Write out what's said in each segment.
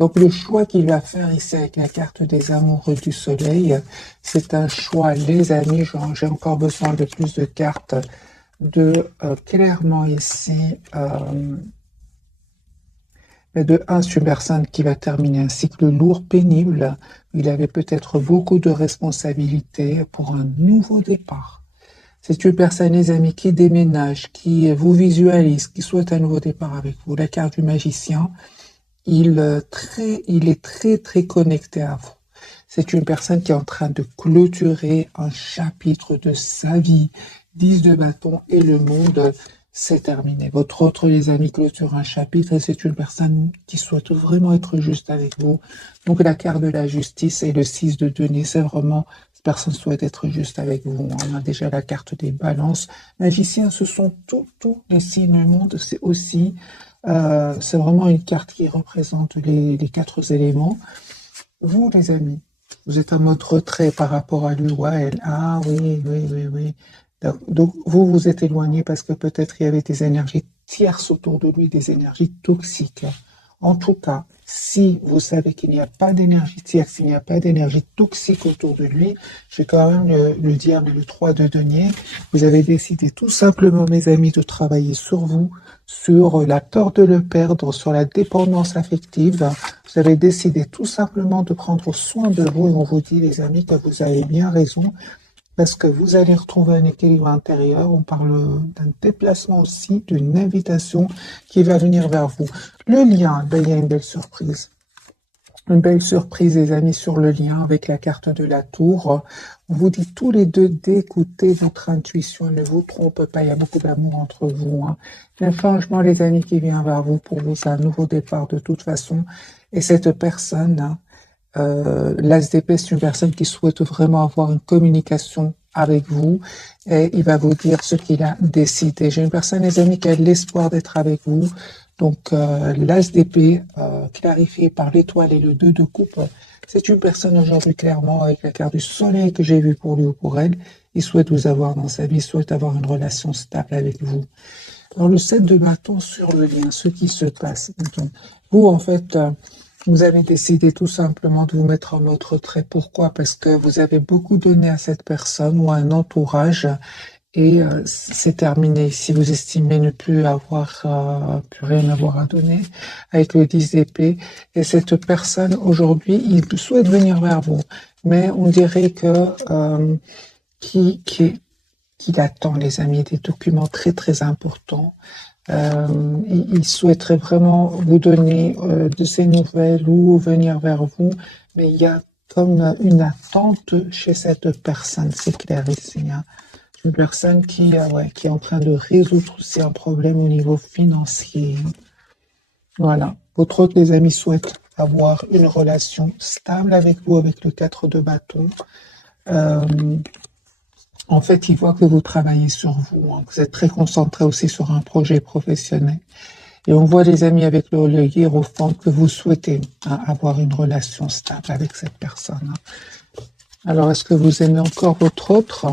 Donc le choix qu'il va faire ici avec la carte des amoureux du soleil, c'est un choix, les amis, j'ai encore besoin de plus de cartes, de clairement ici, de un, c'est une personne qui va terminer un cycle lourd, pénible, il avait peut-être beaucoup de responsabilités pour un nouveau départ. C'est une personne, les amis, qui déménage, qui vous visualise, qui souhaite un nouveau départ avec vous. La carte du magicien, il est très, très connecté à vous. C'est une personne qui est en train de clôturer un chapitre de sa vie. 10 de bâton et le monde, c'est terminé. Votre autre, les amis, clôture un chapitre et c'est une personne qui souhaite vraiment être juste avec vous. Donc la carte de la justice et le 6 de denier, c'est vraiment, cette personne souhaite être juste avec vous. On a déjà la carte des balances. Magicien, ce sont tous les signes du monde. C'est aussi, c'est vraiment une carte qui représente les 4 éléments. Vous, les amis, vous êtes en mode retrait par rapport à lui ou à elle. Ah oui, oui, oui, oui. Donc, vous vous êtes éloigné parce que peut-être il y avait des énergies tierces autour de lui, des énergies toxiques. En tout cas, si vous savez qu'il n'y a pas d'énergie tierce, s'il n'y a pas d'énergie toxique autour de lui, je vais quand même le dire, mais le 3 de denier, vous avez décidé tout simplement, mes amis, de travailler sur vous, sur la peur de le perdre, sur la dépendance affective. Vous avez décidé tout simplement de prendre soin de vous et on vous dit, les amis, que vous avez bien raison. Parce que vous allez retrouver un équilibre intérieur. On parle d'un déplacement aussi, d'une invitation qui va venir vers vous. Le lien, ben, il y a une belle surprise. Une belle surprise, les amis, sur le lien avec la carte de la tour. On vous dit tous les deux d'écouter votre intuition. Ne vous trompe pas, il y a beaucoup d'amour entre vous. Hein. Il y a un changement, les amis, qui vient vers vous. Pour vous, c'est un nouveau départ de toute façon. Et cette personne, hein, l'As d'épée, c'est une personne qui souhaite vraiment avoir une communication avec vous et il va vous dire ce qu'il a décidé. J'ai une personne, les amis, qui a l'espoir d'être avec vous. Donc, l'As d'épée, clarifié par l'étoile et le 2 de coupe, c'est une personne aujourd'hui, clairement, avec la carte du soleil que j'ai vue pour lui ou pour elle. Il souhaite vous avoir dans sa vie, il souhaite avoir une relation stable avec vous. Alors, le 7 de bâton sur le lien, ce qui se passe. Donc, vous, en fait, vous avez décidé tout simplement de vous mettre en mode retrait. Pourquoi? Parce que vous avez beaucoup donné à cette personne ou à un entourage et c'est terminé. Si vous estimez ne plus avoir, plus rien avoir à donner avec le 10 d'épée et cette personne aujourd'hui, il souhaite venir vers vous, mais on dirait que qu'il attend, les amis, des documents très très importants. Il souhaiterait vraiment vous donner de ses nouvelles ou venir vers vous, mais il y a comme une attente chez cette personne, c'est clair ici. Hein. Une personne qui est en train de résoudre aussi un problème au niveau financier. Voilà. Votre autre, les amis, souhaite avoir une relation stable avec vous, avec le 4 de bâton. En fait, il voit que vous travaillez sur vous, hein. Vous êtes très concentré aussi sur un projet professionnel. Et on voit, les amis, avec le hiérophante, que vous souhaitez avoir une relation stable avec cette personne. Hein. Alors, est-ce que vous aimez encore votre autre?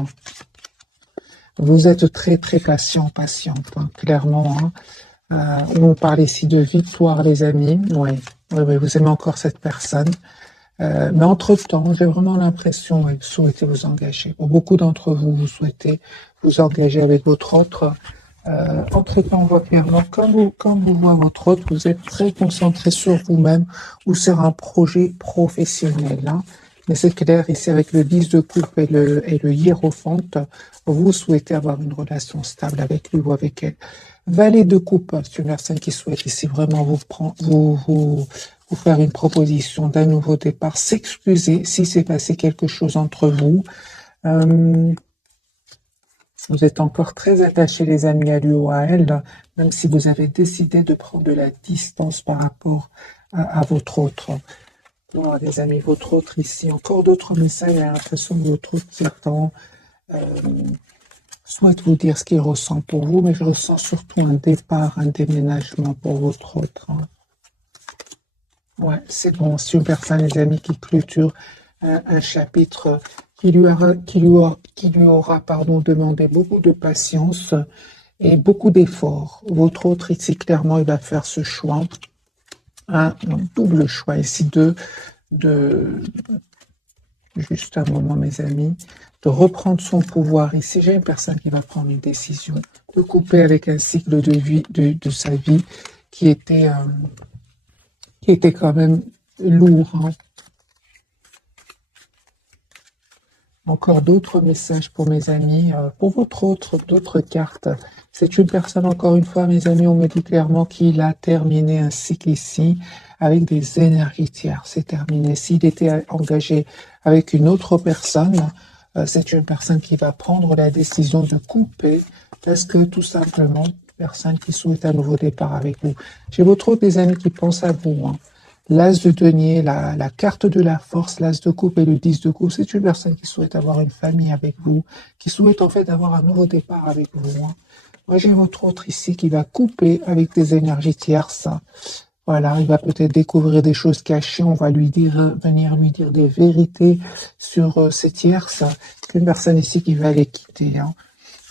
Vous êtes très, très patiente, hein, clairement. Hein. On parle ici de victoire, les amis. Oui, vous aimez encore cette personne. Mais entre-temps, j'ai vraiment l'impression que vous souhaitez vous engager. Pour beaucoup d'entre vous, vous souhaitez vous engager avec votre autre. Entre-temps, on voit clairement, quand vous voyez votre autre, vous êtes très concentré sur vous-même ou sur un projet professionnel. Hein. Mais c'est clair, ici, avec le 10 de coupe et le hiérophante, vous souhaitez avoir une relation stable avec lui ou avec elle. Valet de coupe, c'est une personne qui souhaite ici vraiment vous faire une proposition d'un nouveau départ, s'excuser si s'est passé quelque chose entre vous. Vous êtes encore très attachés, les amis, à lui ou à elle, même si vous avez décidé de prendre de la distance par rapport à votre autre. Oh, les amis, votre autre ici, encore d'autres messages, j'ai l'impression que votre autre qui attend souhaite vous dire ce qu'il ressent pour vous, mais je ressens surtout un départ, un déménagement pour votre autre. Ouais, c'est bon, c'est une personne, les amis, qui clôture un chapitre qui lui aura demandé beaucoup de patience et beaucoup d'efforts. Votre autre, ici, clairement, il va faire ce choix. un double choix ici de juste un moment, mes amis, de reprendre son pouvoir. Ici, j'ai une personne qui va prendre une décision de couper avec un cycle de vie, de sa vie qui était quand même lourd, hein. Encore d'autres messages pour mes amis. Pour d'autres cartes, c'est une personne, encore une fois, mes amis, on me dit clairement qu'il a terminé un cycle ici avec des énergies tierces. C'est terminé. S'il était engagé avec une autre personne, c'est une personne qui va prendre la décision de couper parce que tout simplement, personne qui souhaite un nouveau départ avec vous. J'ai votre des amis qui pensent à vous, hein. L'as de denier, la carte de la force, l'as de coupe et le 10 de coupe, c'est une personne qui souhaite avoir une famille avec vous, qui souhaite en fait avoir un nouveau départ avec vous, hein. Moi, j'ai votre autre ici qui va couper avec des énergies tierces. Voilà, il va peut-être découvrir des choses cachées, on va venir lui dire des vérités sur ces tierces. C'est une personne ici qui va les quitter, hein.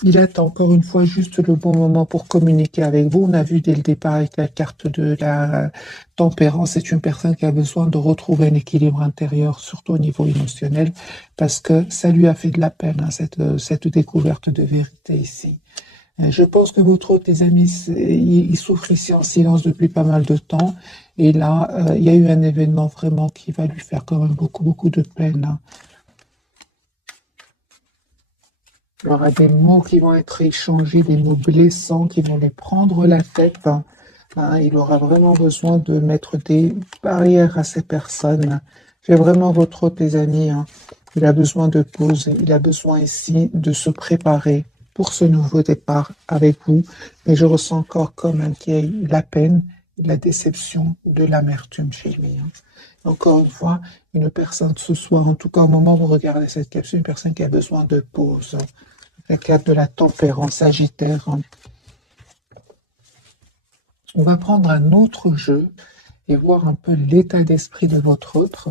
Il attend encore une fois juste le bon moment pour communiquer avec vous. On a vu dès le départ avec la carte de la tempérance, c'est une personne qui a besoin de retrouver un équilibre intérieur, surtout au niveau émotionnel, parce que ça lui a fait de la peine, hein, cette découverte de vérité ici. Je pense que votre autre, les amis, il souffre ici en silence depuis pas mal de temps. Et là, il y a eu un événement vraiment qui va lui faire quand même beaucoup de peine, hein. Il y aura des mots qui vont être échangés, des mots blessants qui vont lui prendre la tête, hein. Il aura vraiment besoin de mettre des barrières à ces personnes. J'ai vraiment votre hôte, les amis, hein. Il a besoin de pause. Il a besoin ici de se préparer pour ce nouveau départ avec vous. Mais je ressens encore comme qu'il y a la peine, de la déception, de l'amertume chez lui, hein. Encore une fois, une personne ce soir, en tout cas au moment où vous regardez cette capsule, une personne qui a besoin de pause. La carte de la tempérance sagittaire. On va prendre un autre jeu et voir un peu l'état d'esprit de votre autre.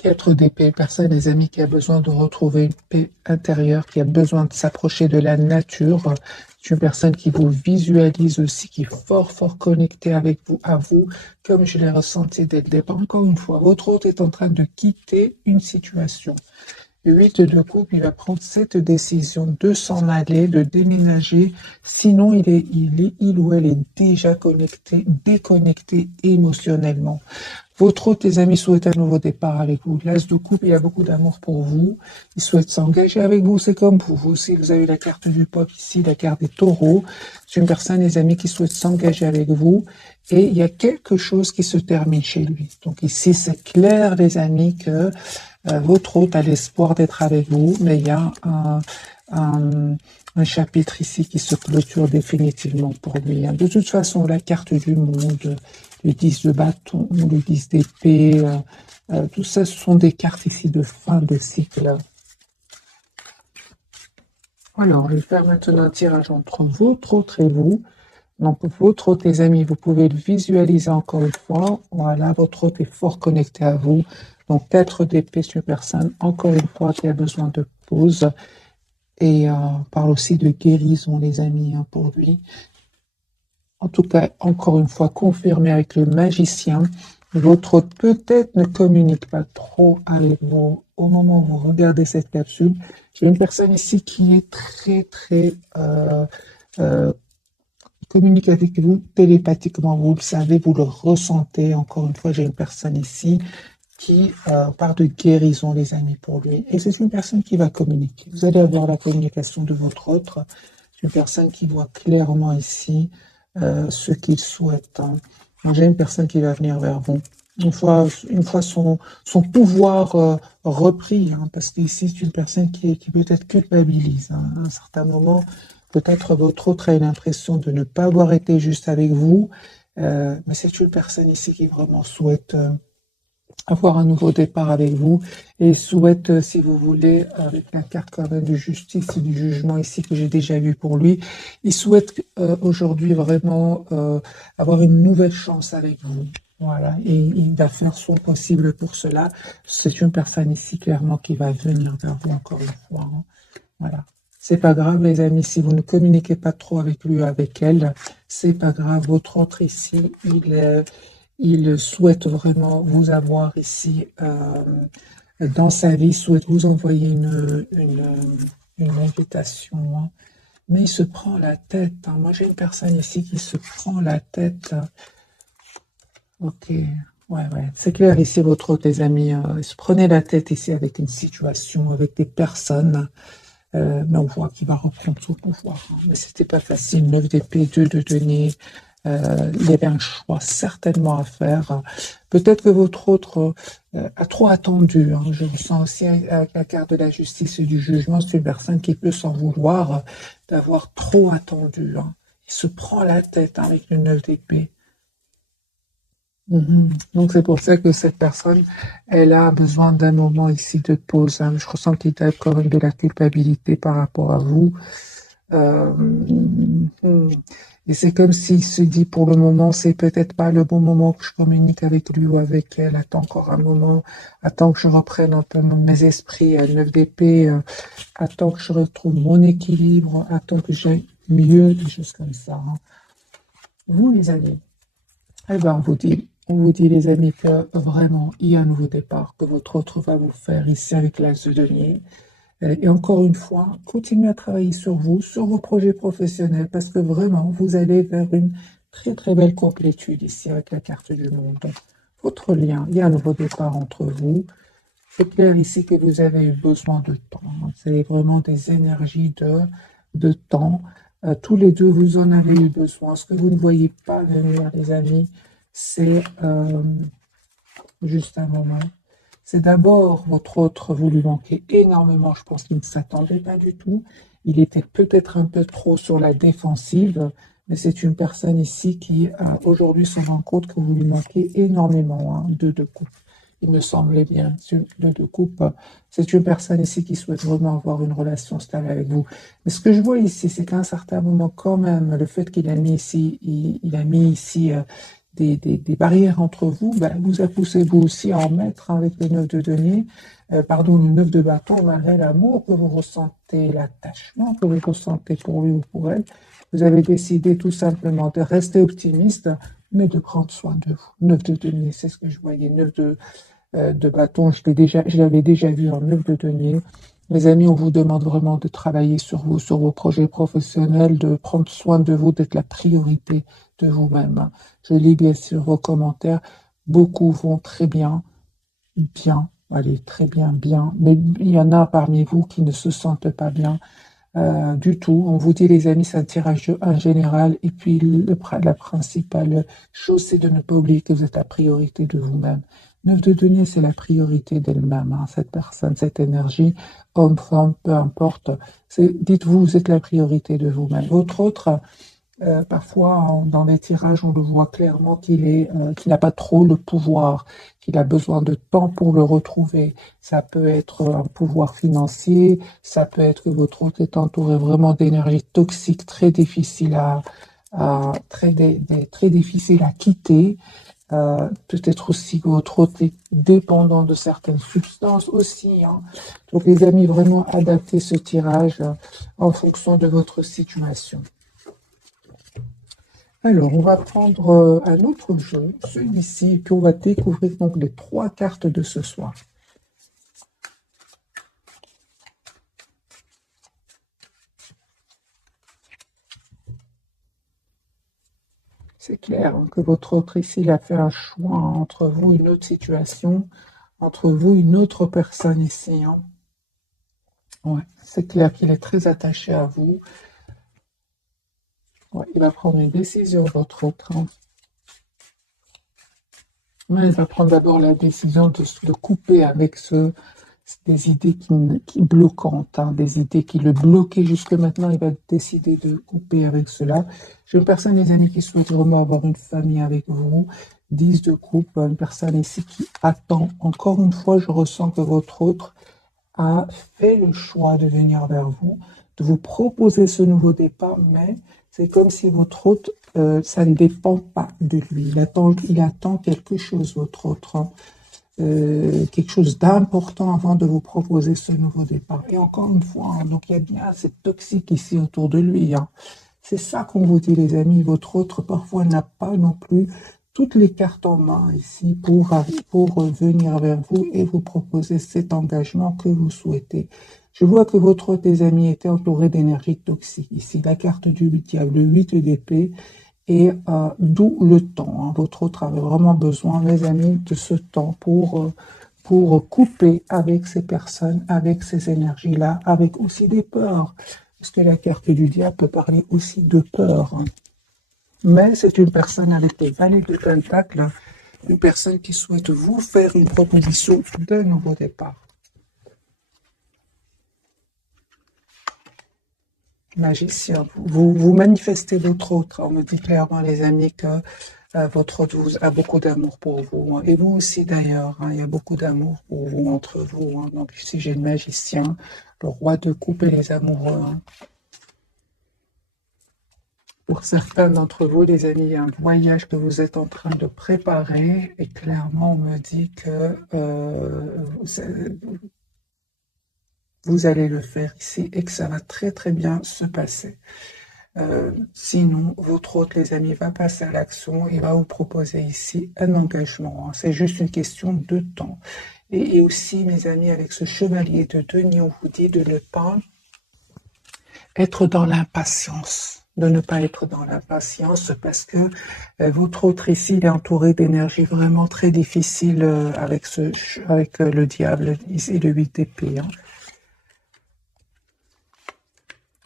4 d'épée, personne, les amis, qui a besoin de retrouver une paix intérieure, qui a besoin de s'approcher de la nature. C'est une personne qui vous visualise aussi, qui est fort connectée avec vous, à vous, comme je l'ai ressenti dès le départ. Encore une fois, votre hôte est en train de quitter une situation. 8 de coupe, il va prendre cette décision de s'en aller, de déménager. Sinon, il ou elle est déjà connecté, déconnecté émotionnellement. Votre autre, tes amis, souhaitent un nouveau départ avec vous. L'as de coupe, il y a beaucoup d'amour pour vous. Ils souhaitent s'engager avec vous. C'est comme pour vous aussi. Vous avez la carte du pop ici, la carte des taureaux. C'est une personne, les amis, qui souhaite s'engager avec vous. Et il y a quelque chose qui se termine chez lui. Donc ici, c'est clair, les amis, que votre hôte a l'espoir d'être avec vous, mais il y a un chapitre ici qui se clôture définitivement pour lui. De toute façon, la carte du monde, le 10 de bâton, le 10 d'épée, tout ça, ce sont des cartes ici de fin de cycle. Alors, je vais faire maintenant un tirage entre votre autre et vous. Donc, votre hôte, les amis, vous pouvez le visualiser encore une fois. Voilà, votre hôte est fort connecté à vous. Donc, 4 d'épée sur personne, encore une fois, qui a besoin de pause. Et on parle aussi de guérison, les amis, hein, pour lui. En tout cas, encore une fois, confirmé avec le magicien. Votre hôte peut-être ne communique pas trop avec vous au moment où vous regardez cette capsule. J'ai une personne ici qui est très communique avec vous télépathiquement, vous le savez, vous le ressentez. Encore une fois, j'ai une personne ici qui parle de guérison, les amis, pour lui. Et c'est une personne qui va communiquer. Vous allez avoir la communication de votre autre. C'est une personne qui voit clairement ici ce qu'il souhaite, hein. J'ai une personne qui va venir vers vous. Une fois son pouvoir repris, hein, parce qu'ici, c'est une personne qui peut-être culpabilise, hein. À un certain moment, peut-être votre autre a l'impression de ne pas avoir été juste avec vous, mais c'est une personne ici qui vraiment souhaite avoir un nouveau départ avec vous et souhaite, si vous voulez, avec la carte quand même de justice et du jugement ici que j'ai déjà vu pour lui, il souhaite aujourd'hui vraiment avoir une nouvelle chance avec vous. Voilà, et il va faire son possible pour cela. C'est une personne ici clairement qui va venir vers vous encore une fois, hein. Voilà. C'est pas grave, les amis, si vous ne communiquez pas trop avec lui ou avec elle, c'est pas grave. Votre autre ici, il souhaite vraiment vous avoir ici dans sa vie, souhaite vous envoyer une invitation, hein. Mais il se prend la tête, hein. Moi, j'ai une personne ici qui se prend la tête. Ok, ouais. C'est clair ici, votre autre, les amis. Il se prenait la tête ici avec une situation, avec des personnes. Mais on voit qu'il va reprendre son pouvoir, hein. Mais c'était pas facile. 9 d'épée, 2 de denier. Il y avait un choix certainement à faire. Peut-être que votre autre a trop attendu, hein. Je ressens aussi avec la carte de la justice et du jugement, c'est une personne qui peut s'en vouloir d'avoir trop attendu, hein. Il se prend la tête, hein, avec le 9 d'épée. Donc c'est pour ça que cette personne, elle a besoin d'un moment ici de pause, hein. Je ressens qu'il y a quand même de la culpabilité par rapport à vous. Euh, hmm. Et c'est comme s'il se dit pour le moment, c'est peut-être pas le bon moment que je communique avec lui ou avec elle. Attends encore un moment, attends que je reprenne un peu mes esprits à 9 d'épée, attends que je retrouve mon équilibre, attends que j'aille mieux, des choses comme ça, hein. Vous, les amis, eh ben, on vous dit, les amis, que vraiment, il y a un nouveau départ que votre autre va vous faire ici avec l'As de denier. Et encore une fois, continuez à travailler sur vous, sur vos projets professionnels, parce que vraiment, vous allez vers une très très belle complétude ici avec la carte du monde. Donc, votre lien, il y a un nouveau départ entre vous. C'est clair ici que vous avez eu besoin de temps, hein. C'est vraiment des énergies de temps. Tous les deux, vous en avez eu besoin. Ce que vous ne voyez pas venir, les amis, c'est juste un moment. C'est d'abord votre autre, vous lui manquez énormément. Je pense qu'il ne s'attendait pas du tout. Il était peut-être un peu trop sur la défensive, mais c'est une personne ici qui aujourd'hui se rend compte que vous lui manquez énormément, hein, de coupe. Il me semblait bien, de coupe. C'est une personne ici qui souhaite vraiment avoir une relation stable avec vous. Mais ce que je vois ici, c'est qu'à un certain moment, quand même, le fait qu'il a mis ici, il a mis ici des barrières entre vous, ben, vous a poussé vous aussi à en mettre, hein, avec le 9 de denier, pardon, le 9 de bâton, malgré l'amour que vous ressentez, l'attachement que vous ressentez pour lui ou pour elle. Vous avez décidé tout simplement de rester optimiste, mais de prendre soin de vous. 9 de denier, c'est ce que je voyais. 9 de bâton, je l'avais déjà vu en 9 de denier. Les amis, on vous demande vraiment de travailler sur vous, sur vos projets professionnels, de prendre soin de vous, d'être la priorité de vous-même, hein. Je lis bien sûr vos commentaires. Beaucoup vont très bien, bien, allez, très bien, bien. Mais il y en a parmi vous qui ne se sentent pas bien du tout. On vous dit, les amis, c'est un tirage en général. Et puis, la principale chose, c'est de ne pas oublier que vous êtes la priorité de vous-même. 9 de denier, c'est la priorité d'elle-même, hein, cette personne, cette énergie, homme, femme, peu importe. Dites-vous, vous êtes la priorité de vous-même. Votre autre, parfois, dans les tirages, on le voit clairement qu'il n'a pas trop le pouvoir, qu'il a besoin de temps pour le retrouver. Ça peut être un pouvoir financier, ça peut être que votre hôte est entouré vraiment d'énergie toxique, très difficile très difficile à quitter. Peut-être aussi que votre hôte est dépendant de certaines substances aussi, hein. Donc, les amis, vraiment adaptez ce tirage en fonction de votre situation. Alors, on va prendre un autre jeu, celui-ci, et puis on va découvrir donc les 3 cartes de ce soir. C'est clair, hein, que votre autre ici, il a fait un choix, hein, entre vous, une autre situation, entre vous, une autre personne ici, hein. Ouais, c'est clair qu'il est très attaché à vous. Ouais, il va prendre une décision, votre autre, hein. Ouais, il va prendre d'abord la décision de couper avec des idées qui bloquantes, hein, des idées qui le bloquaient jusque maintenant. Il va décider de couper avec cela. J'ai une personne, les amis, qui souhaite vraiment avoir une famille avec vous. 10 de coupe, une personne ici qui attend. Encore une fois, je ressens que votre autre a fait le choix de venir vers vous, de vous proposer ce nouveau départ, mais c'est comme si votre hôte, ça ne dépend pas de lui. Il attend quelque chose, votre autre, hein. quelque chose d'important avant de vous proposer ce nouveau départ. Et encore une fois, hein, donc il y a bien cette toxique ici autour de lui. Hein. C'est ça qu'on vous dit, les amis. Votre autre, parfois, n'a pas non plus toutes les cartes en main ici pour venir vers vous et vous proposer cet engagement que vous souhaitez. Je vois que votre autre, les amis, était entouré d'énergie toxique. Ici, la carte du diable, le 8 d'épée, et d'où le temps. Hein. Votre autre avait vraiment besoin, mes amis, de ce temps pour couper avec ces personnes, avec ces énergies-là, avec aussi des peurs. Parce que la carte du diable peut parler aussi de peur. Hein. Mais c'est une personne avec les valets de Pentacle, une personne qui souhaite vous faire une proposition d'un nouveau départ. Magicien, vous manifestez votre autre. On me dit clairement, les amis, que votre autre a beaucoup d'amour pour vous. Hein. Et vous aussi, d'ailleurs. Hein, il y a beaucoup d'amour pour vous, entre vous. Hein. Donc ici, j'ai le magicien, le roi de coupe et les amoureux. Hein. Pour certains d'entre vous, les amis, il y a un voyage que vous êtes en train de préparer. Et clairement, on me dit que vous allez le faire ici et que ça va très très bien se passer. Sinon, votre autre, les amis, va passer à l'action et va vous proposer ici un engagement. Hein. C'est juste une question de temps. Et aussi, mes amis, avec ce chevalier de denier, on vous dit de ne pas être dans l'impatience. De ne pas être dans l'impatience parce que votre autre ici, il est entouré d'énergie vraiment très difficile avec le diable ici, le 8 d'épée. Hein.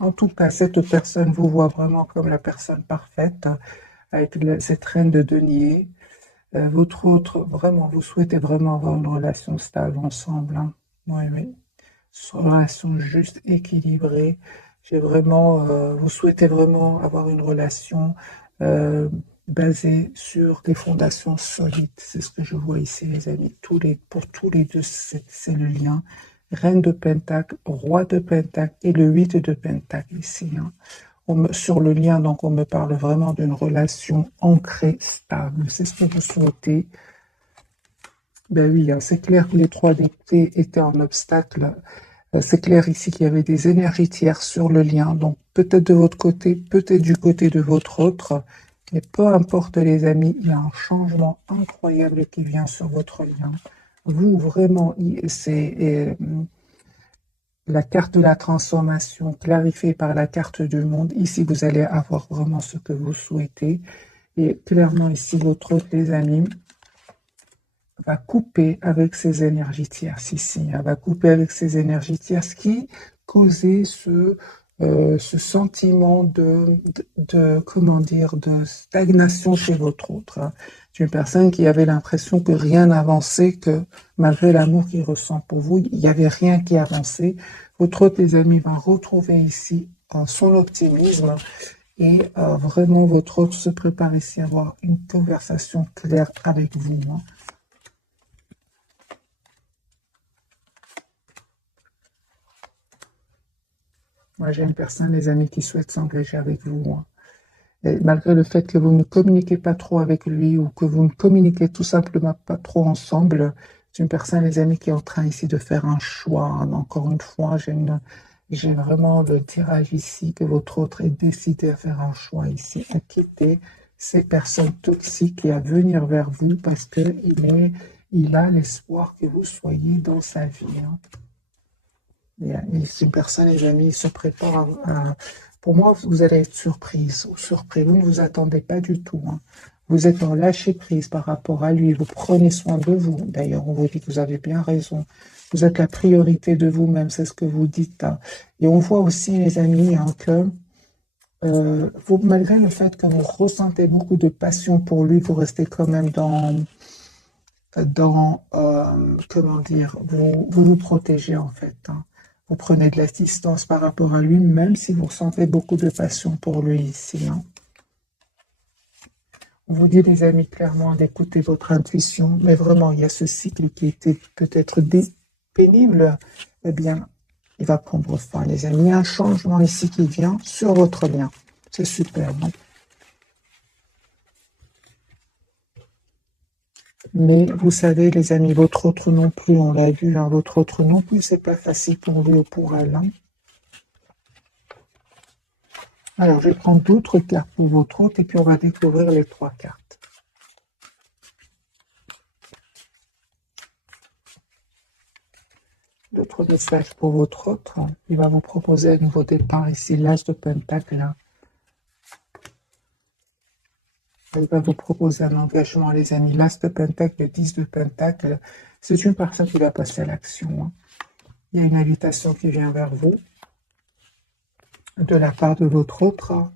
En tout cas, cette personne vous voit vraiment comme la personne parfaite, avec cette reine de denier. Votre autre, vraiment, vous souhaitez vraiment avoir une relation stable ensemble. Hein. Oui, oui. Une relation juste, équilibrée. Vous souhaitez vraiment avoir une relation basée sur des fondations solides. C'est ce que je vois ici, les amis. Pour tous les deux, c'est le lien. Reine de Pentacle, roi de Pentacle et le 8 de Pentacle ici. Hein. Sur le lien, donc, on me parle vraiment d'une relation ancrée, stable. C'est ce que vous souhaitez. Ben oui, hein, c'est clair que les 3 d'épée étaient en obstacle. C'est clair ici qu'il y avait des énergies tierces sur le lien. Donc, peut-être de votre côté, peut-être du côté de votre autre. Mais peu importe, les amis, il y a un changement incroyable qui vient sur votre lien. Vous, vraiment, c'est la carte de la transformation clarifiée par la carte du monde. Ici, vous allez avoir vraiment ce que vous souhaitez. Et clairement, ici, votre autre, les amis, va couper avec ces énergies tierces ici. Elle va couper avec ces énergies tierces qui causaient ce sentiment comment dire, de stagnation chez votre autre. Hein. C'est une personne qui avait l'impression que rien n'avançait, que malgré l'amour qu'il ressent pour vous, il n'y avait rien qui avançait. Votre autre, les amis, va retrouver ici son optimisme et vraiment votre autre se prépare ici à avoir une conversation claire avec vous. Hein. Moi, j'ai une personne, les amis, qui souhaite s'engager avec vous. Hein. Et malgré le fait que vous ne communiquez pas trop avec lui ou que vous ne communiquez tout simplement pas trop ensemble, c'est une personne, les amis, qui est en train ici de faire un choix. Hein. Encore une fois, j'ai vraiment le tirage ici que votre autre est décidé à faire un choix ici, à quitter ces personnes toxiques et à venir vers vous parce qu'il a l'espoir que vous soyez dans sa vie. Hein. Et si une personne, les amis, se prépare pour moi, vous allez être surprise ou surpris. Vous ne vous attendez pas du tout. Hein. Vous êtes en lâcher prise par rapport à lui. Vous prenez soin de vous. D'ailleurs, on vous dit que vous avez bien raison. Vous êtes la priorité de vous-même. C'est ce que vous dites. Hein. Et on voit aussi, les amis, hein, que malgré le fait que vous ressentez beaucoup de passion pour lui, vous restez quand même comment dire, vous protégez en fait. Hein. Vous prenez de la distance par rapport à lui, même si vous ressentez beaucoup de passion pour lui ici. Hein. On vous dit, les amis, clairement d'écouter votre intuition, mais vraiment, il y a ce cycle qui était peut-être pénible. Eh bien, il va prendre fin, les amis. Il y a un changement ici qui vient sur votre lien. C'est super. Hein. Mais vous savez, les amis, votre autre non plus, on l'a vu, hein, votre autre non plus, c'est pas facile pour lui ou pour elle. Hein. Alors, je vais prendre d'autres cartes pour votre autre et puis on va découvrir les trois cartes. D'autres messages pour votre autre. Il va vous proposer un nouveau départ ici, l'As de Pentacle. Il va vous proposer un engagement, les amis. L'As de Pentacle, le 10 de Pentacle. C'est une personne qui va passer à l'action. Hein. Il y a une invitation qui vient vers vous de la part de votre autre.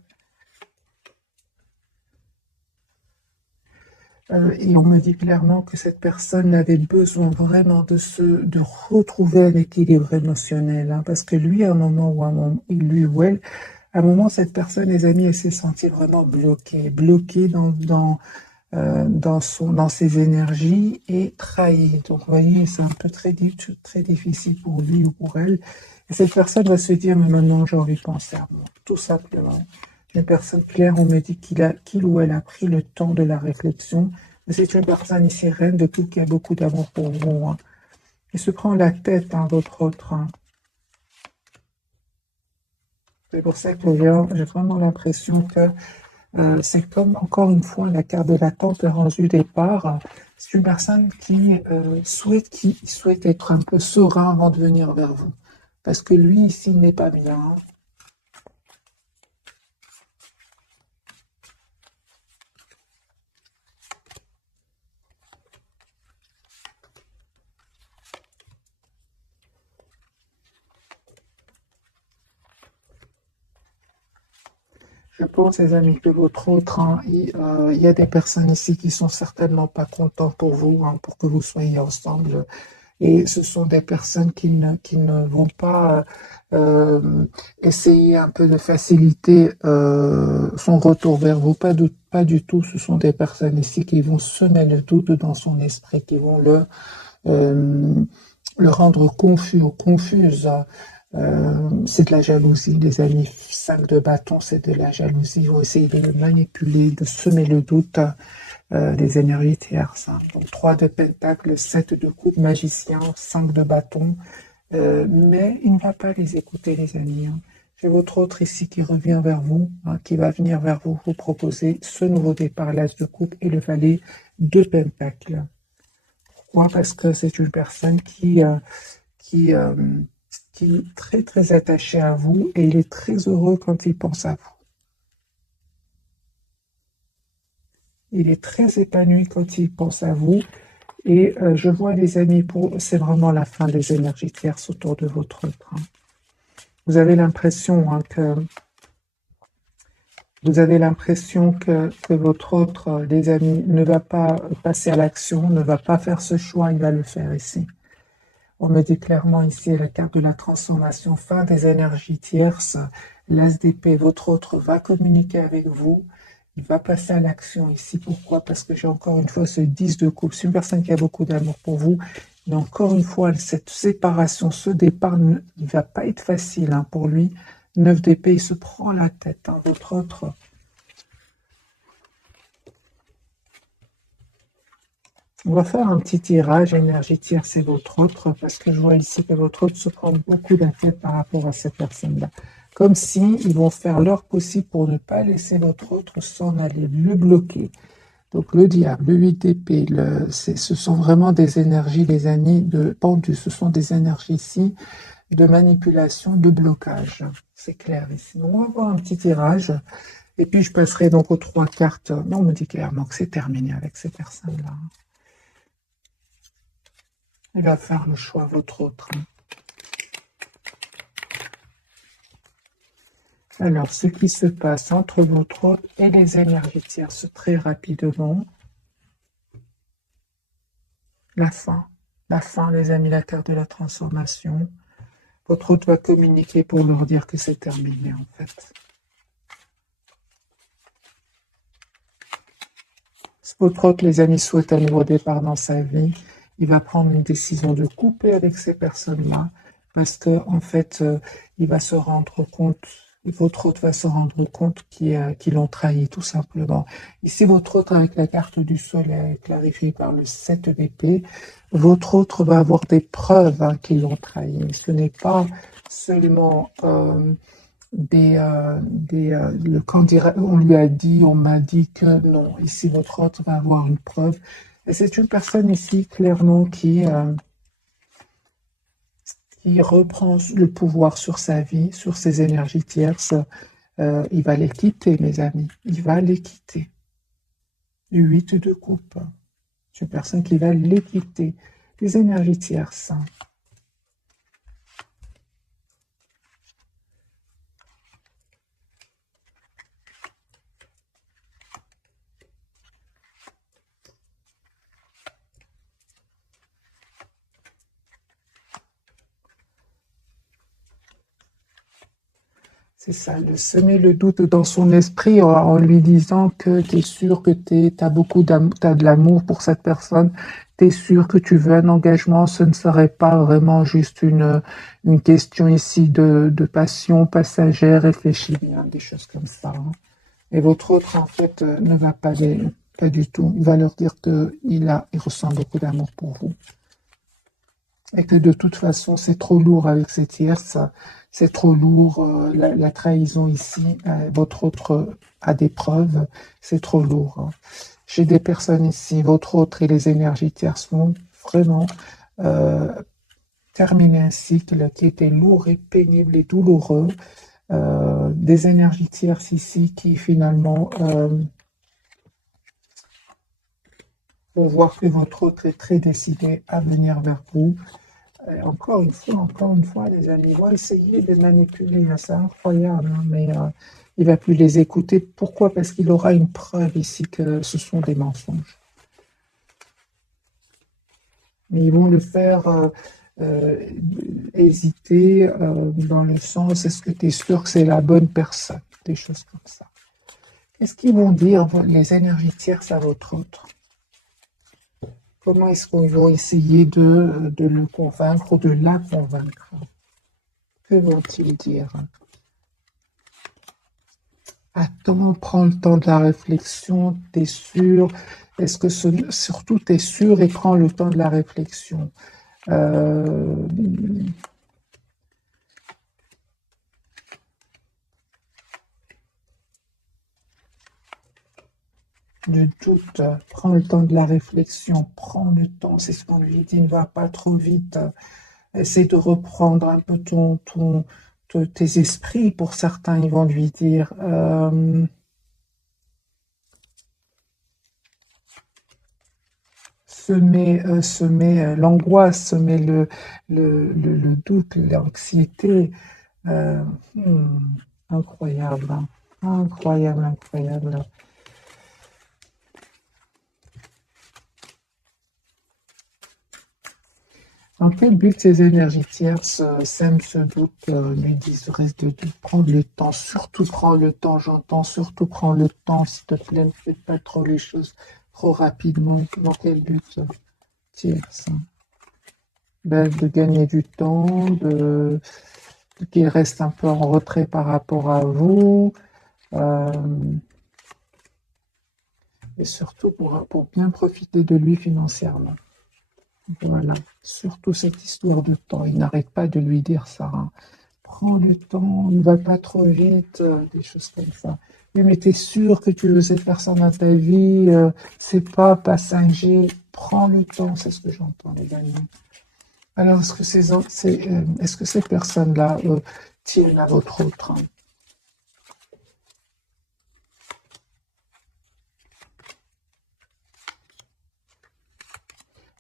Et on me dit clairement que cette personne avait besoin vraiment de retrouver un équilibre émotionnel. Hein, parce que lui, à un moment ou lui ou elle, à un moment, cette personne, les amis, elle s'est sentie vraiment bloquée dans ses énergies et trahie. Donc, vous voyez, c'est un peu très difficile pour lui ou pour elle. Et cette personne va se dire, mais maintenant, j'ai envie de penser à moi, tout simplement. Une personne claire, on me dit qu'il ou elle a pris le temps de la réflexion. C'est une personne ici, reine de coupe, qui a beaucoup d'amour pour vous. Hein. Il se prend la tête, hein, votre autre. Hein. C'est pour ça que j'ai vraiment l'impression que c'est comme, encore une fois, la carte de la tempérance du départ. C'est une personne qui souhaite être un peu serein avant de venir vers vous. Parce que lui, ici, n'est pas bien. Hein. Je pense, les amis, que votre autre, hein, il y a des personnes ici qui sont certainement pas contents pour vous, hein, pour que vous soyez ensemble. Et ce sont des personnes qui ne vont pas essayer un peu de faciliter son retour vers vous. Pas du tout. Ce sont des personnes ici qui vont semer le doute dans son esprit, qui vont euh, le rendre confus ou confuse. C'est de la jalousie, les amis. 5 de bâton, c'est de la jalousie. Ils vont essayer de le manipuler, de semer le doute des énergies tierces. Hein. Donc 3 de pentacle, 7 de coupe, magicien, 5 de bâton. Mais il ne va pas les écouter, les amis. Hein. J'ai votre autre ici qui revient vers vous, hein, qui va venir vers vous, vous proposer ce nouveau départ, l'as de coupe et le valet de pentacle. Pourquoi? Parce que c'est une personne qui, euh, qui est très très attaché à vous et il est très heureux quand il pense à vous. Il est très épanoui quand il pense à vous et je vois les amis, c'est vraiment la fin des énergies tierces autour de votre autre. Hein. Vous avez l'impression que votre autre, les amis, ne va pas passer à l'action, ne va pas faire ce choix, il va le faire ici. On me dit clairement ici la carte de la transformation, fin des énergies tierces, l'as d'épée, votre autre va communiquer avec vous, il va passer à l'action ici. Pourquoi? Parce que j'ai encore une fois ce 10 de coupe. C'est une personne qui a beaucoup d'amour pour vous. Mais encore une fois, cette séparation, ce départ, il ne va pas être facile hein, pour lui. 9 d'épée, il se prend la tête. Hein. Votre autre... On va faire un petit tirage, énergie tierce c'est votre autre, parce que je vois ici que votre autre se prend beaucoup la tête par rapport à cette personne-là. Comme si ils vont faire leur possible pour ne pas laisser votre autre s'en aller, le bloquer. Donc le diable, le 8 d'épée, ce sont vraiment des énergies, les années de pendu, ce sont des énergies ici de manipulation, de blocage. C'est clair ici. Donc on va voir un petit tirage, et puis je passerai donc aux 3 cartes. Non, on me dit clairement que c'est terminé avec ces personnes-là. Il va faire le choix, votre autre. Alors, ce qui se passe entre votre autre et les énergies tierces très rapidement. La fin, les amis, la carte de la transformation. Votre autre va communiquer pour leur dire que c'est terminé, en fait. Votre autre, les amis, souhaite un nouveau départ dans sa vie. Il va prendre une décision de couper avec ces personnes-là parce que, en fait, il va se rendre compte Et votre autre va se rendre compte qu'ils l'ont trahi, tout simplement. Ici, votre autre, avec la carte du soleil, clarifiée par le 7 d'épée, votre autre va avoir des preuves qu'ils l'ont trahi. Ce n'est pas seulement quand on lui a dit, on m'a dit que non. Ici, votre autre va avoir une preuve. Et c'est une personne ici, clairement, qui reprend le pouvoir sur sa vie, sur ses énergies tierces. Il va les quitter, mes amis. Il va les quitter. 8 de coupe. C'est une personne qui va les quitter. Les énergies tierces. C'est ça, de semer le doute dans son esprit en lui disant que tu es sûr que tu as beaucoup d'amour, t'as de l'amour pour cette personne, tu es sûr que tu veux un engagement, ce ne serait pas vraiment juste une question ici de passion passagère, réfléchis bien, des choses comme ça, hein. Et votre autre, en fait, ne va pas du tout. Il va leur dire qu'il ressent beaucoup d'amour pour vous. Et que de toute façon, c'est trop lourd avec ces tierces, c'est trop lourd, la trahison ici, votre autre a des preuves, c'est trop lourd, hein. J'ai des personnes ici, votre autre et les énergies tierces vont vraiment euh, terminer un cycle qui était lourd et pénible et douloureux. Des énergies tierces ici qui finalement vont voir que votre autre est très décidé à venir vers vous. Encore une fois, les amis vont essayer de manipuler, hein. C'est incroyable, hein, mais il va plus les écouter. Pourquoi? Parce qu'il aura une preuve ici que ce sont des mensonges. Mais ils vont le faire euh, hésiter dans le sens, est-ce que tu es sûr que c'est la bonne personne? Des choses comme ça. Qu'est-ce qu'ils vont dire, les énergies tierces à votre autre? Comment est-ce qu'ils vont essayer de le convaincre ou de la convaincre? Que vont-ils dire? Attends, prends le temps de la réflexion, t'es sûr? Est-ce que surtout t'es sûr et prends le temps de la réflexion? Euh, le doute, prends le temps de la réflexion, prends le temps, c'est ce qu'on lui dit, ne va pas trop vite. Essaie de reprendre un peu tes esprits. Pour certains, ils vont lui dire. Semer l'angoisse, semer le doute, l'anxiété. Euh, hmm, incroyable, hein. Incroyable, incroyable. Dans quel but ces énergies tierces sèment ce doute, lui disent reste de prendre le temps, surtout prends le temps, j'entends, surtout prends le temps, s'il te plaît, ne fais pas trop les choses trop rapidement. Dans quel but tierce, hein? Ben, de gagner du temps, qu'il reste un peu en retrait par rapport à vous, euh, et surtout pour bien profiter de lui financièrement. Voilà, surtout cette histoire de temps. Il n'arrête pas de lui dire ça, hein. Prends le temps, ne va pas trop vite, des choses comme ça. Oui, mais t'es sûr que tu veux cette personne dans ta vie, c'est pas passager. Prends le temps, c'est ce que j'entends, les amis. Alors, est-ce que ces personnes-là tiennent à votre autre, hein?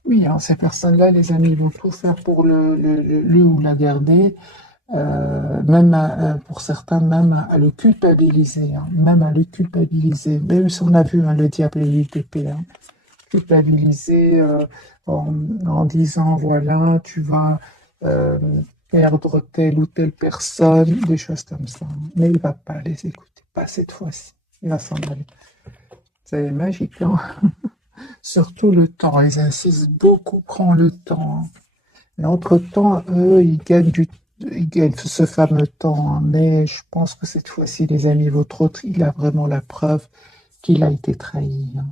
Oui, hein, ces personnes-là, les amis, vont tout faire pour le ou la garder, même pour certains, même à le culpabiliser, hein, même à le culpabiliser. Même si on a vu, hein, le diable et l'UTP, hein, culpabiliser en disant, voilà, tu vas euh, perdre telle ou telle personne, des choses comme ça, hein. Mais il ne va pas les écouter, pas cette fois-ci. Il va s'en aller. C'est magique, hein. Surtout le temps, ils insistent beaucoup, prends le temps, hein. Mais entre-temps, eux, ils gagnent du temps. il gagne ce fameux temps, hein. Mais je pense que cette fois-ci, les amis, votre autre, il a vraiment la preuve qu'il a été trahi, hein.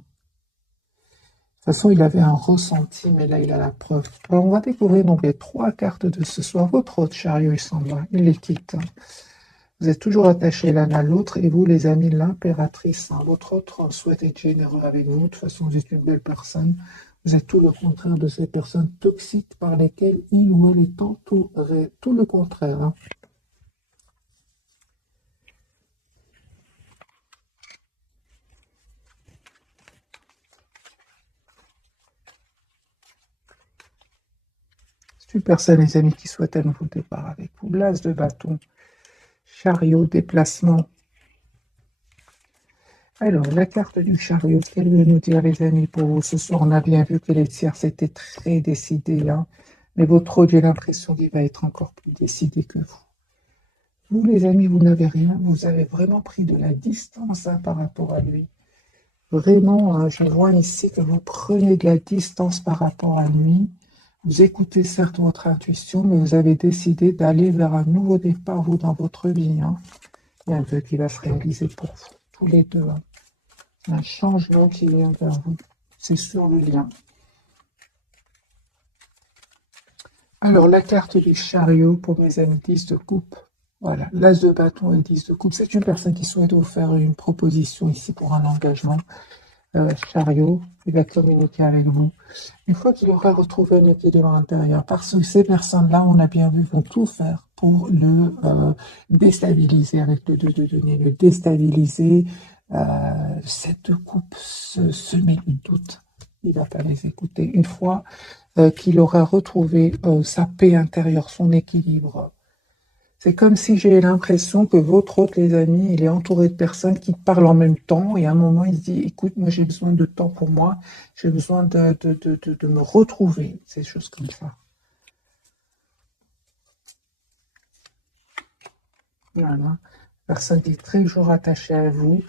De toute façon, il avait un ressenti, mais là, il a la preuve. Alors, on va découvrir donc les 3 cartes de ce soir. Votre autre chariot, il s'en va, il les quitte, hein. Vous êtes toujours attachés l'un à l'autre, et vous, les amis, l'impératrice, hein. Votre autre souhaite être généreux avec vous. De toute façon, vous êtes une belle personne. Vous êtes tout le contraire de ces personnes toxiques par lesquelles il ou elle est entouré. Tout le contraire, hein. C'est une personne, les amis, qui souhaite un nouveau départ avec vous. L'as de bâton, chariot, déplacement. Alors, la carte du chariot, qu'elle veut nous dire, les amis, pour vous ce soir? On a bien vu que les tiers, c'était très décidé, hein. Mais votre autre, j'ai l'impression qu'il va être encore plus décidé que vous. Vous, les amis, vous n'avez rien. Vous avez vraiment pris de la distance, hein, par rapport à lui. Vraiment, hein, je vois ici que vous prenez de la distance par rapport à lui. Vous écoutez certes votre intuition, mais vous avez décidé d'aller vers un nouveau départ, vous, dans votre vie, hein. Il y a un vœu qui va se réaliser pour vous, tous les deux, hein. Un changement qui vient vers vous. C'est sur le lien. Alors, la carte du chariot pour mes amis 10 de coupe. Voilà, l'as de bâton et 10 de coupe. C'est une personne qui souhaite vous faire une proposition ici pour un engagement. Chariot, il va communiquer avec vous. Une fois qu'il aura retrouvé un équilibre intérieur, parce que ces personnes-là, on a bien vu, vont tout faire pour le déstabiliser avec le 2 de denier, le déstabiliser. Cette coupe se met le doute. Il ne va pas les écouter. Une fois qu'il aura retrouvé sa paix intérieure, son équilibre, c'est comme si j'ai l'impression que votre autre, les amis, il est entouré de personnes qui parlent en même temps, et à un moment, il se dit, écoute, moi j'ai besoin de temps pour moi, j'ai besoin de me retrouver, ces choses comme ça. Voilà. Personne qui est très toujours attachée à vous,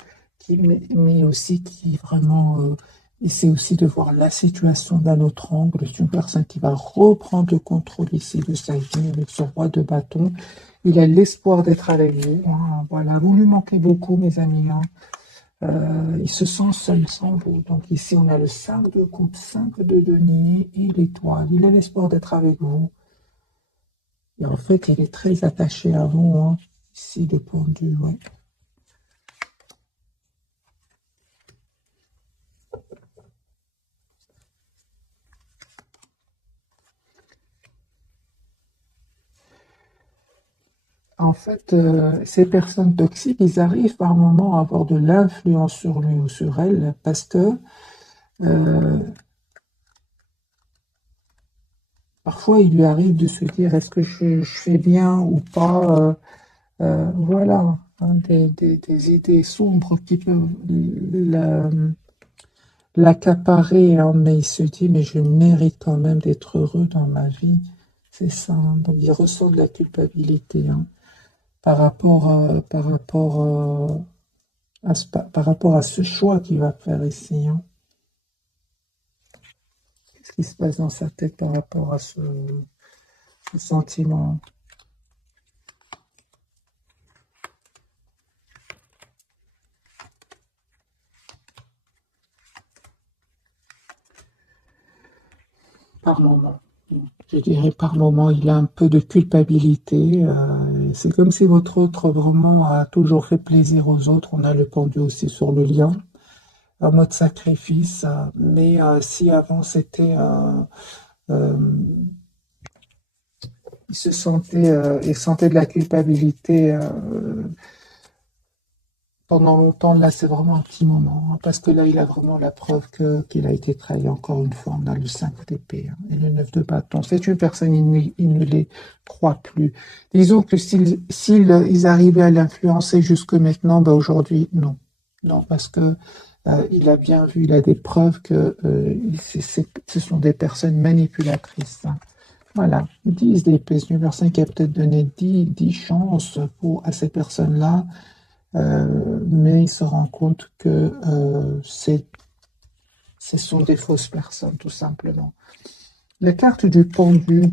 mais aussi qui vraiment essaie aussi de voir la situation d'un autre angle. C'est une personne qui va reprendre le contrôle ici de sa vie avec ce roi de bâton. Il a l'espoir d'être avec vous, hein. Voilà, vous lui manquez beaucoup, mes amis, hein. Il se sent seul sans vous. Donc ici, on a le 5 de coupe, 5 de denier et l'étoile. Il a l'espoir d'être avec vous. Et en fait, il est très attaché à vous, hein. Ici, le pendu, ouais. En fait, ces personnes toxiques, ils arrivent par moments à avoir de l'influence sur lui ou sur elle parce que euh, parfois il lui arrive de se dire est-ce que je fais bien ou pas. Voilà, hein, des idées sombres qui peuvent l'accaparer, hein, mais il se dit mais je mérite quand même d'être heureux dans ma vie. C'est ça, hein. Donc il ressent de la culpabilité, hein, par rapport à ce choix qu'il va faire ici, hein. Qu'est-ce qui se passe dans sa tête par rapport à ce sentiment? Par moment. Je dirais par moment, il a un peu de culpabilité. C'est comme si votre autre vraiment a toujours fait plaisir aux autres. On a le pendu aussi sur le lien, en mode sacrifice. Mais si avant c'était euh, il sentait de la culpabilité pendant longtemps. Là, c'est vraiment un petit moment, hein, parce que là, il a vraiment la preuve qu'il a été trahi. Encore une fois, on a le 5 d'épée, hein, et le 9 de bâton. C'est une personne, il ne les croit plus. Disons que s'ils arrivaient à l'influencer jusque maintenant, ben aujourd'hui, non. Non, parce que il a bien vu, il a des preuves que ce sont des personnes manipulatrices, hein. Voilà, 10 d'épée, c'est une personne qui a peut-être donné 10 chances à ces personnes-là, mais il se rend compte que ce sont des fausses personnes, tout simplement. La carte du pendu,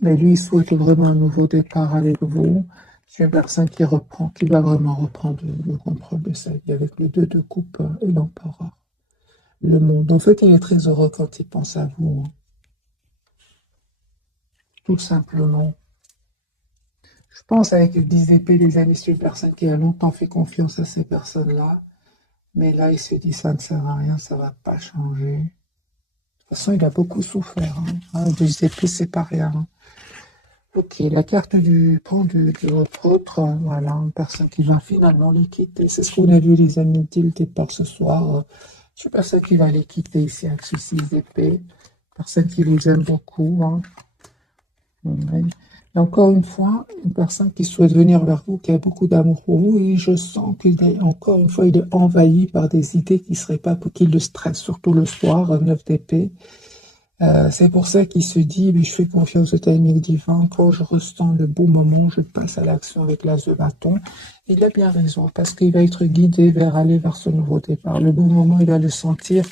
Mais lui, il souhaite vraiment un nouveau départ avec vous. C'est une personne qui reprend, qui va vraiment reprendre le contrôle de sa vie avec le 2 de coupe et l'empereur. Le monde. En fait, il est très heureux quand il pense à vous, hein. Tout simplement. Je pense avec le 10 d'épée, les amis, c'est une personne qui a longtemps fait confiance à ces personnes-là. Mais là, il se dit, ça ne sert à rien, ça va pas changer. De toute façon, il a beaucoup souffert, hein. Hein, 10 d'épée, c'est pas rien, hein. Ok, la carte du pendu de votre autre, voilà, une personne qui va finalement les quitter. C'est ce qu'on a vu, les amis, dès le départ ce soir. C'est une personne qui va les quitter ici avec ce 6 d'épée. Personne qui vous aime beaucoup, hein. Ouais. Et encore une fois, une personne qui souhaite venir vers vous, qui a beaucoup d'amour pour vous, et je sens qu'il est, encore une fois, il est envahi par des idées qui seraient pas, qui le stressent, surtout le soir, 9 d'épée. C'est pour ça qu'il se dit, mais je fais confiance au timing divin, quand je ressens le bon moment, je passe à l'action avec l'as de bâton. Il a bien raison, parce qu'il va être guidé vers aller vers ce nouveau départ. Le bon moment, il va le sentir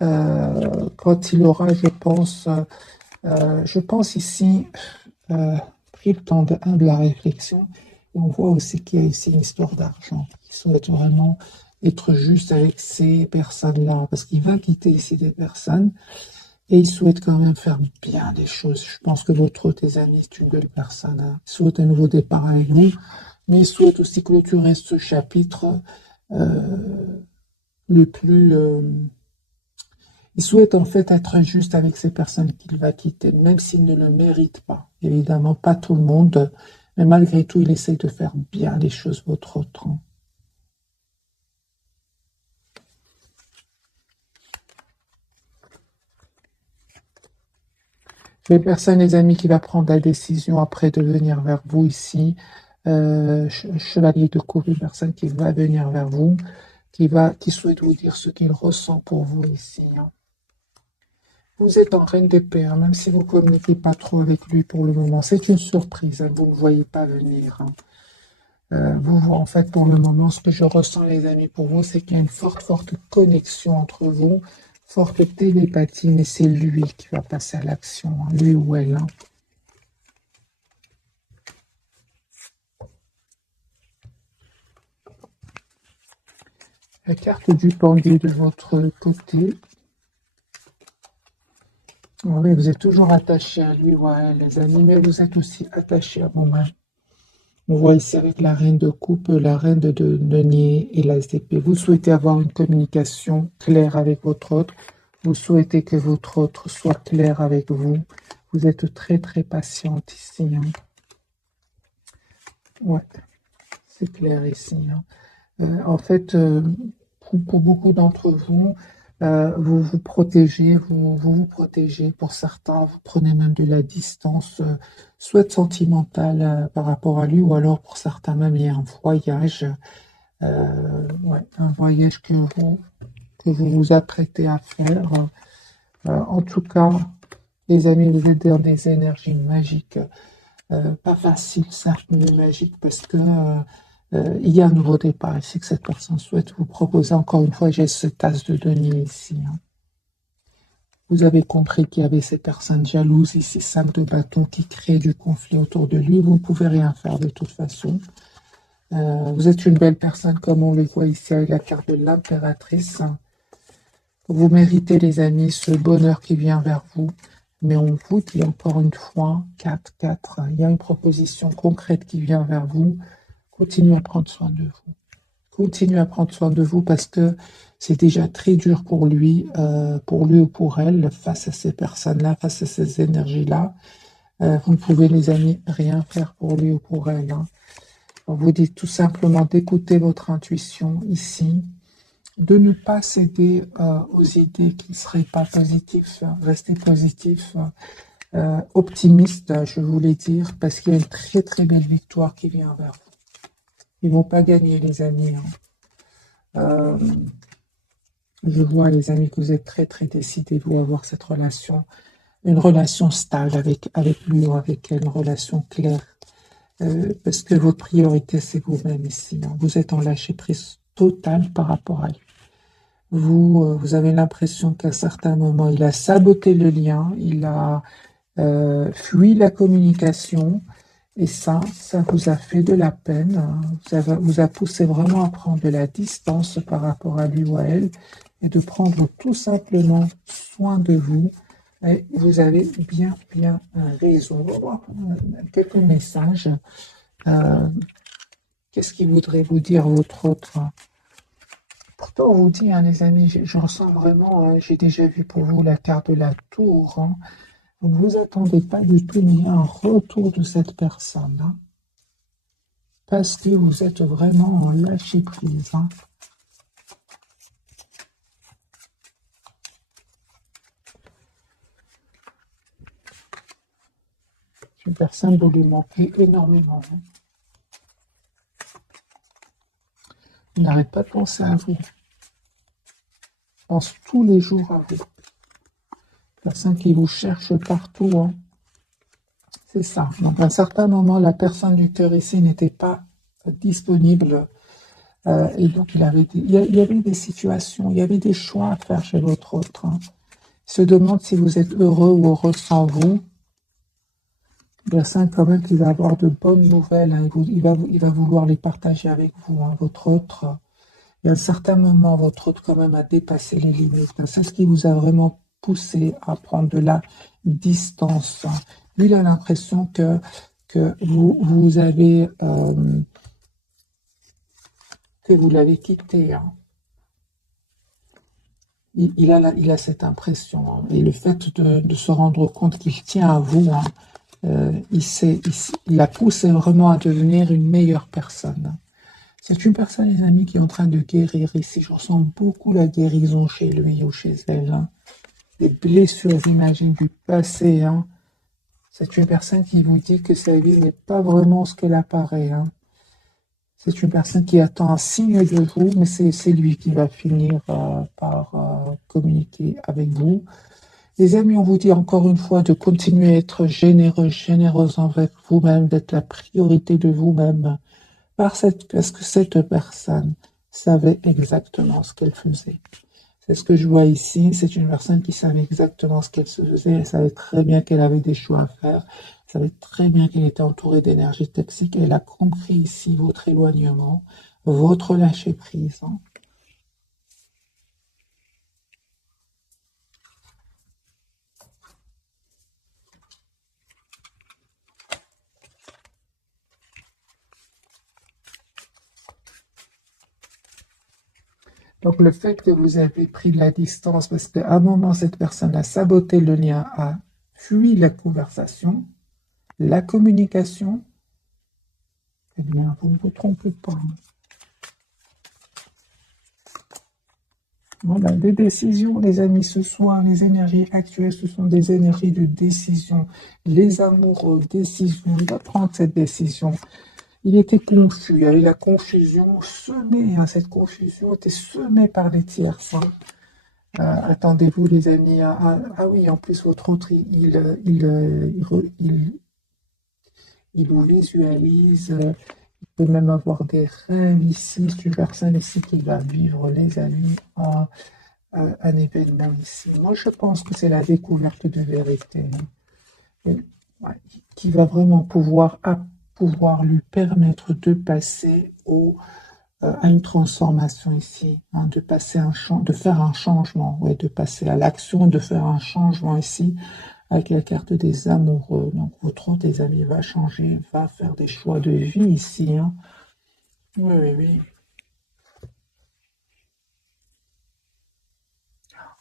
quand il aura, je pense ici, pris le temps de la réflexion. Et on voit aussi qu'il y a ici une histoire d'argent. Il souhaite vraiment être juste avec ces personnes-là, parce qu'il va quitter ici des personnes. Et il souhaite quand même faire bien des choses. Je pense que votre tes amis, c'est une belle personne, hein. Il souhaite un nouveau départ avec vous, mais il souhaite aussi clôturer ce chapitre le plus. Il souhaite en fait être juste avec ces personnes qu'il va quitter, même s'il ne le mérite pas. Évidemment, pas tout le monde, mais malgré tout, il essaye de faire bien les choses, votre autre, hein. Les personnes, les amis, qui va prendre la décision après de venir vers vous ici, chevalier de coupe, une personne qui va venir vers vous, qui souhaite vous dire ce qu'il ressent pour vous ici, hein. Vous êtes en reine d'épée, hein, même si vous ne communiquez pas trop avec lui pour le moment. C'est une surprise, hein, vous ne voyez pas venir, hein. En fait, pour le moment, ce que je ressens, les amis, pour vous, c'est qu'il y a une forte, forte connexion entre vous, forte télépathie, mais c'est lui qui va passer à l'action, hein, lui ou elle, hein. La carte du pendu de votre côté. Oui, vous êtes toujours attaché à lui, ouais, les amis, mais vous êtes aussi attaché à vous-même. On voit ici avec la reine de coupe, la reine de denier et la d'épée. Vous souhaitez avoir une communication claire avec votre autre. Vous souhaitez que votre autre soit clair avec vous. Vous êtes très, très patiente ici, hein. Ouais, c'est clair ici, hein. En fait, pour beaucoup d'entre vous, vous vous protégez, vous protégez. Pour certains, vous prenez même de la distance, soit sentimentale par rapport à lui, ou alors pour certains même, il y a un voyage, ouais, un voyage que vous vous apprêtez à faire. En tout cas, les amis, vous êtes dans des énergies magiques. Pas facile, certes, mais magique, parce que il y a un nouveau départ ici que cette personne souhaite vous proposer. Encore une fois, j'ai ce tasse de denier ici, hein. Vous avez compris qu'il y avait ces personnes jalouses ici, 5 de bâton, qui créent du conflit autour de lui. Vous ne pouvez rien faire de toute façon. Vous êtes une belle personne, comme on le voit ici avec la carte de l'impératrice. Vous méritez, les amis, ce bonheur qui vient vers vous. Mais on vous dit encore une fois, 4-4, il y a une proposition concrète qui vient vers vous. Continuez à prendre soin de vous. Continuez à prendre soin de vous parce que c'est déjà très dur pour lui ou pour elle, face à ces personnes-là, face à ces énergies-là. Vous ne pouvez, les amis, rien faire pour lui ou pour elle, hein. On vous dit tout simplement d'écouter votre intuition ici, de ne pas céder aux idées qui ne seraient pas positives, rester positif, optimiste, je voulais dire, parce qu'il y a une très très belle victoire qui vient vers vous. Ils ne vont pas gagner, les amis, hein. Euh, je vois, les amis, que vous êtes très très décidés, vous, à avoir cette relation, une relation stable avec lui ou avec elle, une relation claire. Parce que votre priorité, c'est vous-même ici, hein. Vous êtes en lâcher-prise total par rapport à lui. Vous avez l'impression qu'à certains moments, il a saboté le lien, fuit la communication. Et ça vous a fait de la peine, hein. Vous a poussé vraiment à prendre de la distance par rapport à lui ou à elle et de prendre tout simplement soin de vous. Et vous avez bien raison. On va voir quelques messages. Euh, Qu'est-ce qu'il voudrait vous dire votre autre? Pourtant, on vous dit, hein, les amis, je ressens vraiment, hein, j'ai déjà vu pour vous la carte de la tour, hein. Vous ne vous attendez pas du tout, mais il y a un retour de cette personne, hein, parce que vous êtes vraiment en lâcher prise, hein. Une personne, vous lui manquez énormément, hein. Il n'arrête pas de penser à vous. Il pense tous les jours à vous. Personne qui vous cherche partout, hein. C'est ça. Donc, à un certain moment, la personne du cœur ici n'était pas disponible. Et donc, il y avait des situations, il y avait des choix à faire chez votre autre, hein. Il se demande si vous êtes heureux ou heureux sans vous. Personne quand même qui va avoir de bonnes nouvelles, hein. Il va vouloir les partager avec vous, hein, votre autre. Et à un certain moment, votre autre quand même a dépassé les limites, hein. C'est ce qui vous a vraiment poussé à prendre de la distance, hein. Lui, il a l'impression que vous avez que vous l'avez quitté, hein. Il a cette impression, hein. Et le fait de se rendre compte qu'il tient à vous, hein, il la pousse vraiment à devenir une meilleure personne, hein. C'est une personne, les amis, qui est en train de guérir ici. Je ressens beaucoup la guérison chez lui ou chez elle, hein. Des blessures, j'imagine, du passé, hein. C'est une personne qui vous dit que sa vie n'est pas vraiment ce qu'elle apparaît, hein. C'est une personne qui attend un signe de vous, mais c'est lui qui va finir par communiquer avec vous. Les amis, on vous dit encore une fois de continuer à être généreux, généreuse envers vous-même, d'être la priorité de vous-même, parce que cette personne savait exactement ce qu'elle faisait. C'est ce que je vois ici, c'est une personne qui savait exactement ce qu'elle se faisait, elle savait très bien qu'elle avait des choix à faire, elle savait très bien qu'elle était entourée d'énergie toxique, et elle a compris ici votre éloignement, votre lâcher-prise, hein. Donc le fait que vous avez pris de la distance, parce qu'à un moment, cette personne a saboté le lien, a fui la conversation, la communication, eh bien, vous ne vous trompez pas, hein. Voilà, des décisions, les amis, ce soir, les énergies actuelles, ce sont des énergies de décision. Les amoureux, décision, il va prendre cette décision. Il était confus, il y avait la confusion semée, hein, cette confusion était semée par les tierces, hein. Attendez-vous, les amis, ah oui, en plus, votre autre, il vous visualise, il peut même avoir des rêves ici. C'est une personne ici qui va vivre, les amis, un événement ici. Moi, je pense que c'est la découverte de vérité, hein. Et, ouais, qui va vraiment pouvoir lui permettre de passer à une transformation ici, hein, de faire un changement, ouais, de passer à l'action, de faire un changement ici avec la carte des amoureux. Donc votre autre, des amis, va changer, va faire des choix de vie ici, hein. Oui, oui, oui.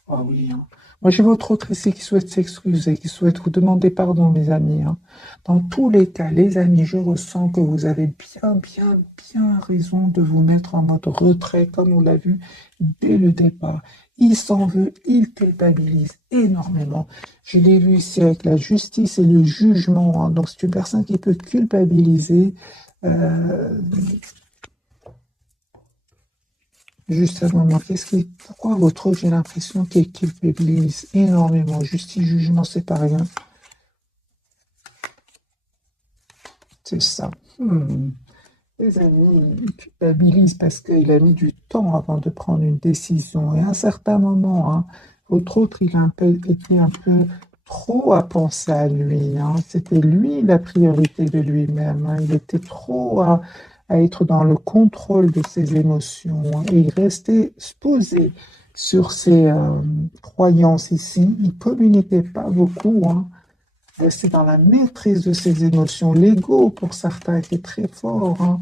Ah oui, hein. Moi, j'ai votre autre ici qui souhaite s'excuser, qui souhaite vous demander pardon, mes amis, hein. Dans tous les cas, les amis, je ressens que vous avez bien raison de vous mettre en mode retrait, comme on l'a vu dès le départ. Il s'en veut, il culpabilise énormément. Je l'ai vu ici avec la justice et le jugement, hein. Donc, c'est une personne qui peut culpabiliser. euh, Juste un moment, pourquoi votre autre, j'ai l'impression qu'il culpabilise énormément. Justice, jugement, c'est pas rien. C'est ça. Les amis, il culpabilise parce qu'il a mis du temps avant de prendre une décision. Et à un certain moment, hein, votre autre, il a été un peu trop à penser à lui, hein. C'était lui la priorité de lui-même, hein. Il était trop à être dans le contrôle de ses émotions, hein. Et il restait posé sur ses croyances ici. Il communiquait pas beaucoup, hein. Il restait dans la maîtrise de ses émotions. L'ego, pour certains, était très fort, hein.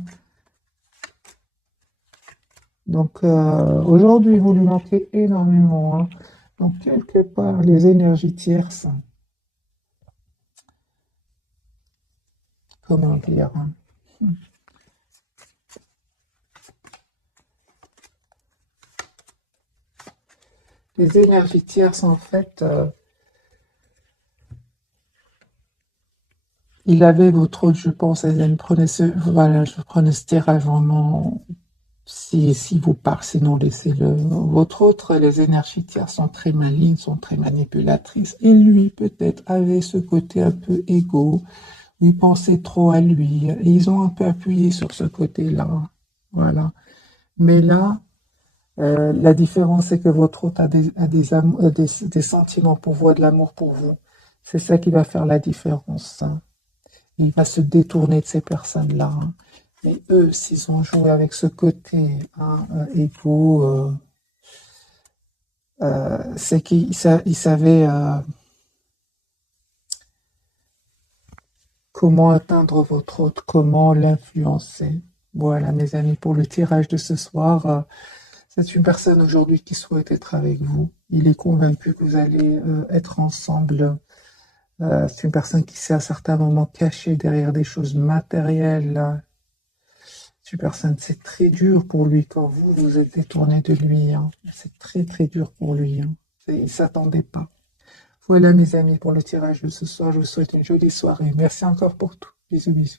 Donc aujourd'hui, vous lui manquez énormément, hein. Donc quelque part, les énergies tierces, comment dire, hein, les énergies tierces, en fait, il avait votre autre, je pense, Ellen, voilà, je prenais ce tirage vraiment, si vous part, sinon laissez-le. Votre autre, les énergies tierces sont très malignes, sont très manipulatrices, et lui, peut-être, avait ce côté un peu égo, il pensait trop à lui, et ils ont un peu appuyé sur ce côté-là, voilà. Mais là, la différence, c'est que votre hôte a des sentiments pour vous, a de l'amour pour vous. C'est ça qui va faire la différence, hein. Il va se détourner de ces personnes-là, hein. Mais eux, s'ils ont joué avec ce côté, hein, égo, c'est qu'ils savaient comment atteindre votre hôte, comment l'influencer. Voilà, mes amis, pour le tirage de ce soir, c'est une personne aujourd'hui qui souhaite être avec vous. Il est convaincu que vous allez être ensemble. C'est une personne qui s'est à certains moments cachée derrière des choses matérielles. C'est une personne, c'est très dur pour lui quand vous vous êtes détourné de lui, hein. C'est très très dur pour lui, hein. Il ne s'attendait pas. Voilà mes amis pour le tirage de ce soir. Je vous souhaite une jolie soirée. Merci encore pour tout. Bisous bisous.